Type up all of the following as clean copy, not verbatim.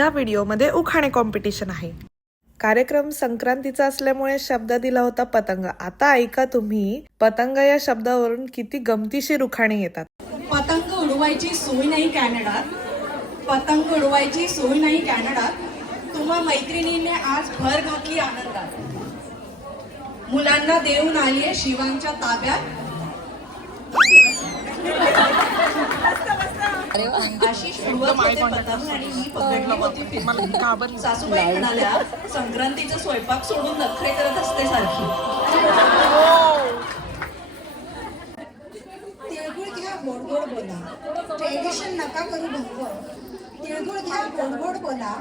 या व्हिडिओमध्ये उखाणे कॉम्पिटिशन आहे। कार्यक्रम संक्रांतीचा असल्यामुळे शब्द दिला होता पतंग। आता ऐका तुम्ही पतंग या शब्दावरून किती गमतीशीर उखाणे येतात। पतंग उडवायची सोय नाही कॅनडात, पतंग उडवायची सोय नाही कॅनडात, तुम्हा मैत्रिणीने आज भर घातली आनंदात, मुलांना देऊन आलीये शिवांच्या ताब्यात। अशी सुरुवात होते पतंग आणि मी पकडली होती फिरकी। सासूबाई म्हणाल्या संक्रांतीचा स्वयंपाक सोडून नखरे करत असते सारखी। तिळगुळ घ्या गोड गोड बोला, ट्रेडिशन नका करू भंग। तिळगुळ घ्या गोड गोड बोला,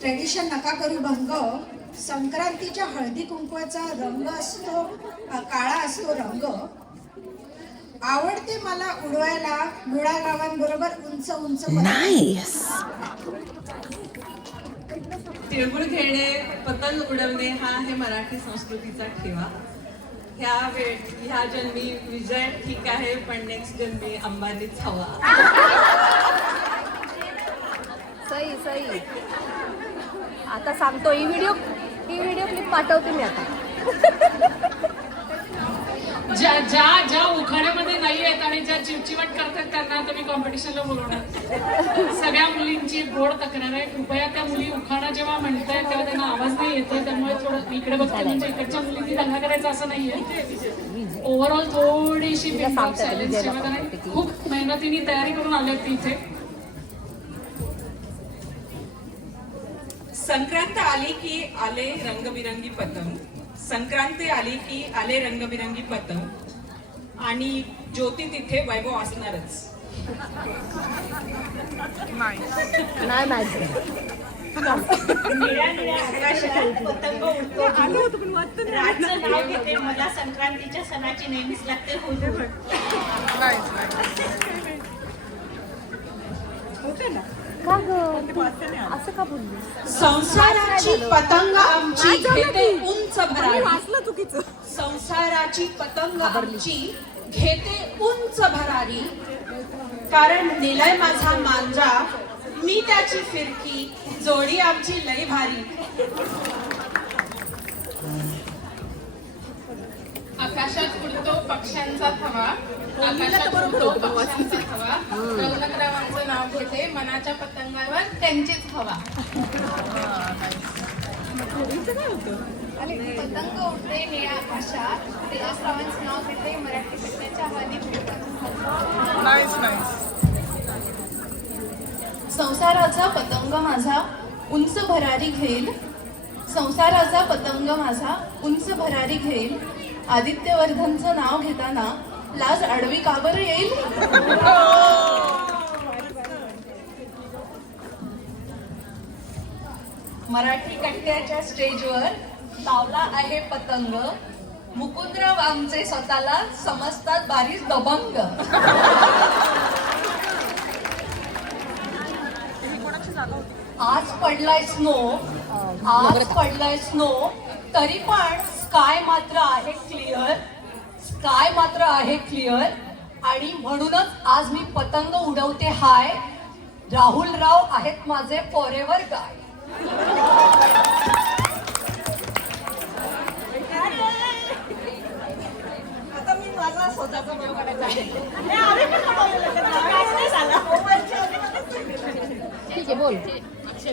ट्रेडिशन नका करू भंग। संक्रांतीच्या हळदी कुंकवाचा रंग असतो काळा असतो रंग। आवडते मला उडवायला मुळागावांबरोबर उंच उंच नाईस। तिळगुळ घेणे, पतंग उडवणे हा आहे मराठी संस्कृतीचा ठेवा। ह्या जन्मी विजय ठीक आहे, पण नेक्स्ट जन्मी अंबानीच हवा। सही सही। आता सांगतो ही व्हिडिओ क्लिप पाठवते मी आता। ज्या उखाण्यामध्ये नाही आहेत आणि ज्या चिवचिवट करतात त्यांना आता मी कॉम्पिटिशनला बोलवणार। सगळ्या मुलींची गोड तक्रार आहे, कृपया त्या मुली उखाणा जेव्हा म्हणतायत तेव्हा त्यांना आवाज नाही येते, त्यामुळे थोडं इकडे बघते म्हणजे इकडच्या मुलींनी दंगा करायचा असं नाहीये। ओव्हरऑल थोडीशी पिन ऑफ सायलेन्स जेव्हा त्यांना खूप मेहनतीने तयारी करून आले तिथे। संक्रांत आली की आले रंगबिरंगी पतंग, संक्रांत आली की आले रंगबिरंगी पतंग, आणि ज्योती तिथे वैभव असणारच। नाही माहिती। निळ्या निळ्या आकाशात पतंग उडतो, रातचं नाव घेते, मला संक्रांतीच्या सणाची नेहमीच लागते हुरहुर। का ग असं का बोलली? संसाराची पतंग आमची घेते उंच भरारी, संसाराची पतंग आमची घेते उंच भरारी, कारण निलय माझा मांजा मी त्याची फिरकी, जोडी आमची लई भारी। आकाशात उडतो पक्ष्यांचा थवा, आकाशात उडतो पक्ष्यांचा थवा, रवनकरावांचं नाव घेते, मनाच्या पतंगावर त्यांचीच हवा। पतंग उडते निळ्या आकाशात, तेजसरावांचं नाव घेते, मराठी सत्याच्या हळदी संसाराचा पतंग माझा उंच भरारी घेईल, संसाराचा पतंग माझा उंच भरारी घेईल, आदित्यवर्धनचं नाव घेताना लाज आडवी का बरं येईल? मराठी कट्ट्याच्या स्टेजवर लावला आहे पतंग, मुकुंदराव आमचे स्वतःला समजतात बारीच दबंग। आज पडलाय स्नो, आज पडलाय स्नो, तरी पण स्काय मात्र आहे क्लिअर, स्काय मात्र आहे क्लिअर, आणि म्हणूनच आज मी पतंग उडवते हाय, राहुल राव आहेत माझे फॉरेव्हर गाय। आता मी माझा स्वतःचा व्हिडिओ करायचा आहे। ठीक आहे बोल।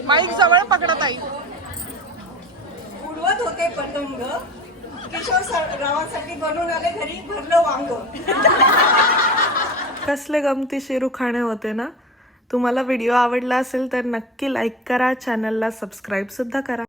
माईक जवळ पकडा ताई। उडवत होते पतंग, किशोर रावांसाठी बनवून आले घरी भरलं वांग। कसले गमतीशीर उखाणे होते ना। तुम्हाला व्हिडिओ आवडला असेल तर नक्की लाईक करा, चॅनलला सबस्क्राईब सुद्धा करा।